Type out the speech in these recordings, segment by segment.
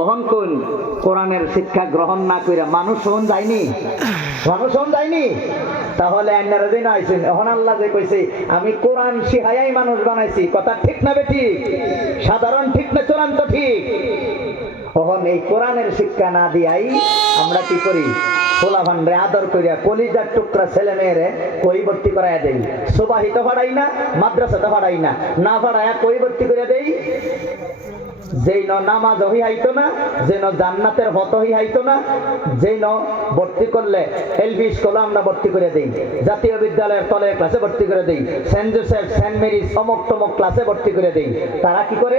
অহন কোন কোরআনের শিক্ষা গ্রহণ না করে মানুষ হন যায়নি? মানুষ হন যায়নি? তাহলে আমি কোরআন শিহায়াই মানুষ বানাইছি। কথা ঠিক না বেঠি সাধারণ ঠিক না চূড়ান্ত ঠিক? অহন এই কোরআনের শিক্ষা না দিয়াই আমরা কি করি? পোলা ভান্ডে আদর করিয়া কলিজার টুকরা ছেলে মেয়েরে কই ভর্তি করাইয়া দেই না, মাদ্রাসাতে না। না কই ভর্তি করে দেই। যেই ন নামাজ হই না যে জান্নাতের হত হই না ভর্তি করলে এলবি স্কুলে আমরা ভর্তি করে দেই, জাতীয় বিদ্যালয়ের তলের ক্লাসে ভর্তি করে দেই, সেন্ট জোসেফ, সেন্ট মেরি টমক ক্লাসে ভর্তি করে দেই। তারা কি করে?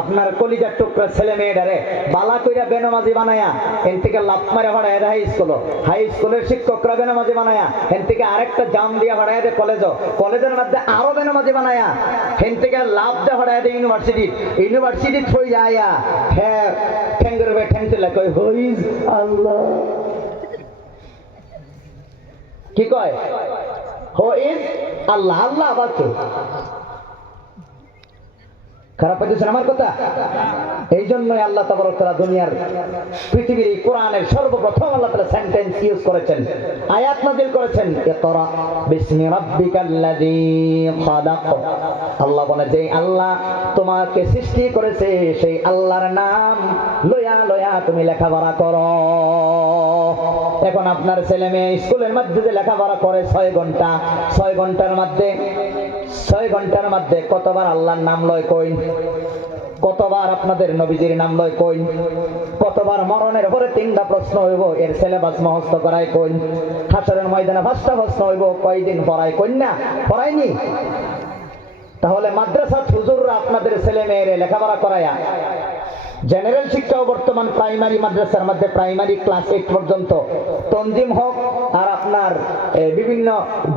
আপনার কলিজার টুকরা ছেলে বালা কইরা বেনামাজি বানায়া, এন থেকে লাভ মারে ভাড়ায় হাই স্কুল হাই স্কুলের শিক্ষকরা বেনামাজি বানায়া, এন থেকে আরেকটা জাম দিয়া ভাড়ায় দেয় কলেজ কলেজের মধ্যে আরও বেনামাজি বানায়া, এন থেকে লাভ দিয়ে ভাড়ায় দেয় ইউনিভার্সিটি ইউনিভার্সিটি থই আয়া হ্যাঁ ঠ্যাঙ্গের বে ঠ্যাং তুলে কই হইজ আল্লাহ। কি কয়? হইজ আল্লাহ। আল্লাহ আবার খারাপ পাইতেছেন আমার কথা? এই জন্যই আল্লাহ তালা দুনিয়ার পৃথিবীর এই কোরআনের সর্বপ্রথম আল্লাহ তালা সেন্টেন্স ইউজ করেছেন। আয়াত নাজিল করেছেন আল্লাহ বলে যে আল্লাহ তোমাকে সৃষ্টি করেছে, সেই আল্লাহর নাম লয়া লয়া তুমি লেখাপড়া করো। এখন আপনার ছেলে মেয়ে স্কুলের মধ্যে যে লেখাপড়া করে ছয় ঘণ্টা, ছয় ঘণ্টার মধ্যে ছয় ঘণ্টার মধ্যে কতবার আল্লাহর নাম লয় কইন? কতবার আপনাদের নবীজির নাম লয় কইন? কতবার মরণের পরে তিনটা প্রশ্ন হইব, এর সিলেবাস মহস্ত করায় কইন। হাসরের ময়দানে পাঁচটা প্রশ্ন হইব, কয়দিন পড়ায় কইন না? পড়ায়নি? তাহলে মাদ্রাসা হুজুররা আপনাদের ছেলে মেয়েরে লেখাপড়া করায়া জেনারেল শিক্ষাও বর্তমান প্রাইমারি মাদ্রাসার মধ্যে প্রাইমারি ক্লাস এইট পর্যন্ত। তঞ্জিম হক আর আপনার বিভিন্ন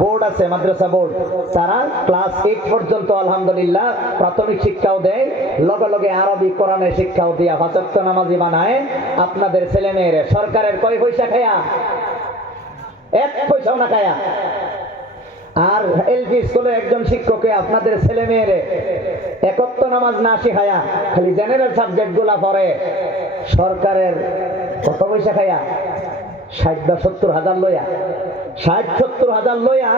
বোর্ড আছে, মাদ্রাসা বোর্ড তারা ক্লাস এইট পর্যন্ত আলহামদুলিল্লাহ প্রাথমিক শিক্ষাও দেয়, লগে লগে আরবি কোরআনের শিক্ষাও দিয়া হচক্ত নামাজি বানায়। আপনাদের ছেলে মেয়েরে সরকারের কয় পয়সা খায়া? এক পয়সাও না খায়া। আর এলপি স্কুলে একজন শিক্ষকে আপনাদের ছেলে মেয়েরে একত্র নামাজ না শিখায়া খালি জেনারেল সাবজেক্টগুলা পড়ে, সরকারের কত পয়সা খায়া? ষাট বা সত্তর হাজার লইয়া। ষাট সত্তর হাজার লইয়া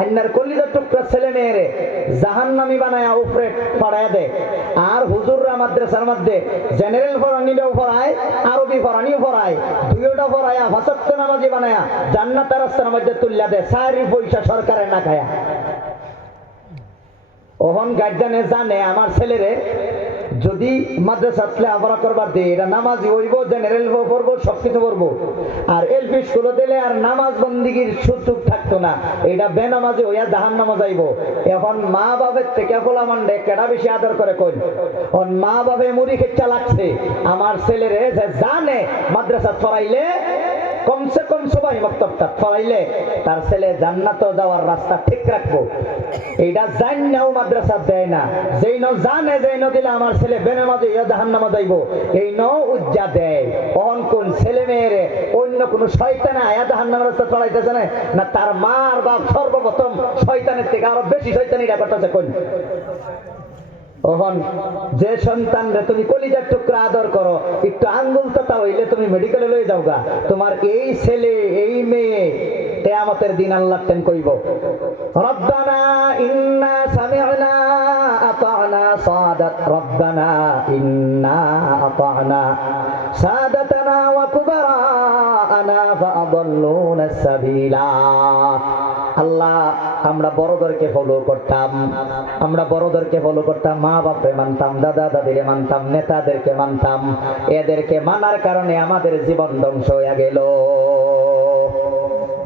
আইনার কলিজার টুকরা ছেলে মেয়েরে জাহান্নামি বানায়া উপরে পড়ায় দেয়। আর হুজুররা মাদ্রাসার মধ্যে জেনারেল পড়ানিটাও পড়ায় আরবি পড়ানিও পড়ায় দুইটা পড়ায়া ভাষাত্ব নামাজি বানায়া জান্নাতের রাস্তার মধ্যে তুলিয়া দেয় সারি পয়সা সরকারের না খায়া ওহন গার্জানে জানে আমার ছেলেরে যদি মাদ্রাসা লেখাপড়া করবার দিয়ে এটা নামাজি হইব, জেনারেল পড়ব সব কিছু পড়ব। আর এলপি স্কুলে দিলে আর নামাজ বন্দিগির সুযোগ থাকতো না। এটা বেনামাজি হইয়া জাহান নামাজ আইব এখন মা বাবের থেকে ফোলা মান্ডে কেডা বেশি আদর করে কই অন মা বাবে মুড়ি খেচ্ছা লাগছে। আমার ছেলেরে যে জানে মাদ্রাসা পড়াইলে কমসে কম সবাই মক্তবটা পড়াইলে তার ছেলে জান্নাত যাওয়ার রাস্তা ঠিক রাখব। এইটা জান নাও মাদ্রাসা দেয় না। যেই ন জানে, যেই ন দিলে আমার ছেলে বেনামাজে ইয়া জাহান্নামা যাইব। এই ন উজ্জা দেয়। অন কোন ছেলে মেয়েরে অন্য কোন শয়তানে আয়া জাহান্নামের রাস্তা চড়াইতেছে না না, তার মার বাপ সর্বপ্রথম শয়তানের থেকে আরও বেশি শয়তানি ব্যাপারটা কোন? ওহন, যে সন্তান রে তুমি কলিজার টুকরা আদর করো, একটু আঙ্গুল তোতা হইলে তুমি মেডিকেলে লয়ে যাও গা তোমার এই ছেলে, এই মেয়ে, কেয়ামতের দিন আল্লাহ টেন কইব। রব্বানা ইন্না সামি'না আতা'না সাদাত। রব্বানা ইন্না আতা'না সাদাতানা ওয়া কুবারানা ফাআদাল্লুনা সাবিলা। আল্লাহ আমরা বড়দেরকে ফলো করতাম। আমরা বড়দেরকে ফলো করতাম মা বাপরে মানতাম দাদা দাদিরে মানতাম, নেতাদেরকে মানতাম। এদেরকে মানার কারণে আমাদের জীবন ধ্বংস হয়ে গেল।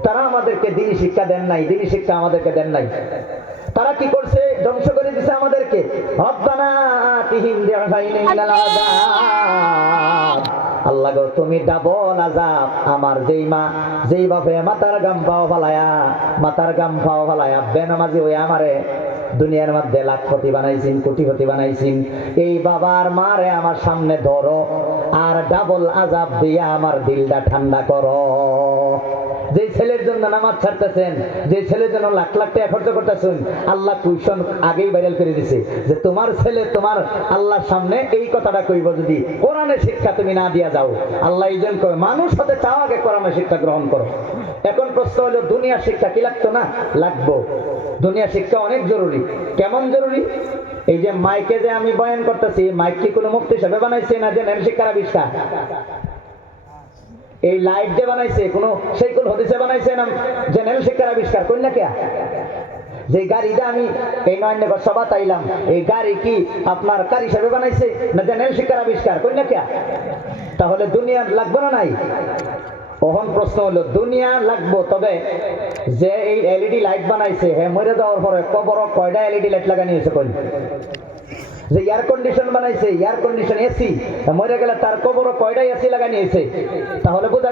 তারা আমাদেরকে দিনী শিক্ষা দেন নাই, দিনী শিক্ষা আমাদেরকে দেন নাই। তারা কি করছে? ধ্বংস করে দিছে আমাদেরকে। রব্বানা আযাব। আল্লাহ গো, তুমি ডাবল আজাব আমার যেই মা, যেই বাপে মাতার গাম পাও ফালায়া, মাতার গাম পাও ফালায়া, বেনামাজি ওই আমারে দুনিয়ার মধ্যে লাখপতি বানাইছিন, কোটিপতি বানাইছিন। এই বাবার মারে আমার সামনে ধরো, আর ডাবল আজাব দিয়ে আমার দিলটা ঠান্ডা করো। যে ছেলের জন্য নামাজ ছাড়তেছেন, যে ছেলের জন্য লাখ লাখ টাকা খরচ করতেছেন, আল্লাহ কুইশন আগেই ভাইরাল করে দিছে যে তোমার ছেলে তোমার আল্লাহর সামনে এই কথাটা কইব যদি কোরআনের শিক্ষা তুমি না দিয়া যাও। আল্লাহ এই জন্য মানুষ হতে চাও আগে কোরআনের শিক্ষা গ্রহণ করো। এখন প্রশ্ন হলো দুনিয়ার শিক্ষা কি লাগতো না? লাগবো। দুনিয়া শিক্ষা অনেক জরুরি। কেমন জরুরি? এই যে মাইকে যে আমি বয়ান করতেছি, মাইক কি কোনো মুক্তি হিসাবে বানাইছে না যে নেন শিক্ষার আবিষ্কার? এই লাইট যে বানাইছে, কোনো সেই কোন হদিসে বানাইছে না। জেনারেল শিক্ষার আবিষ্কার কোন না কে? যে গাড়িটা আমি এই নয় সভা চাইলাম এই গাড়ি কি আপনার কার হিসাবে বানাইছে না জেনারেল শিক্ষার আবিষ্কার কোন না কে? তাহলে দুনিয়া লাগবে না নাই? ওহন প্রশ্ন হলো, দুনিয়া লাগবো, তবে যে এই এলইডি লাইট বানাইছে হ্যাঁ মরে যাওয়ার পরে কবর কয়টা এলইডি লাইট লাগানি হয়েছে কোন যে এয়ার কন্ডিশন বানাইছে এয়ার কন্ডিশন এসি মরে গেলে তার কবর কয়টা এসি লাগানি হয়েছে তাহলে বোঝা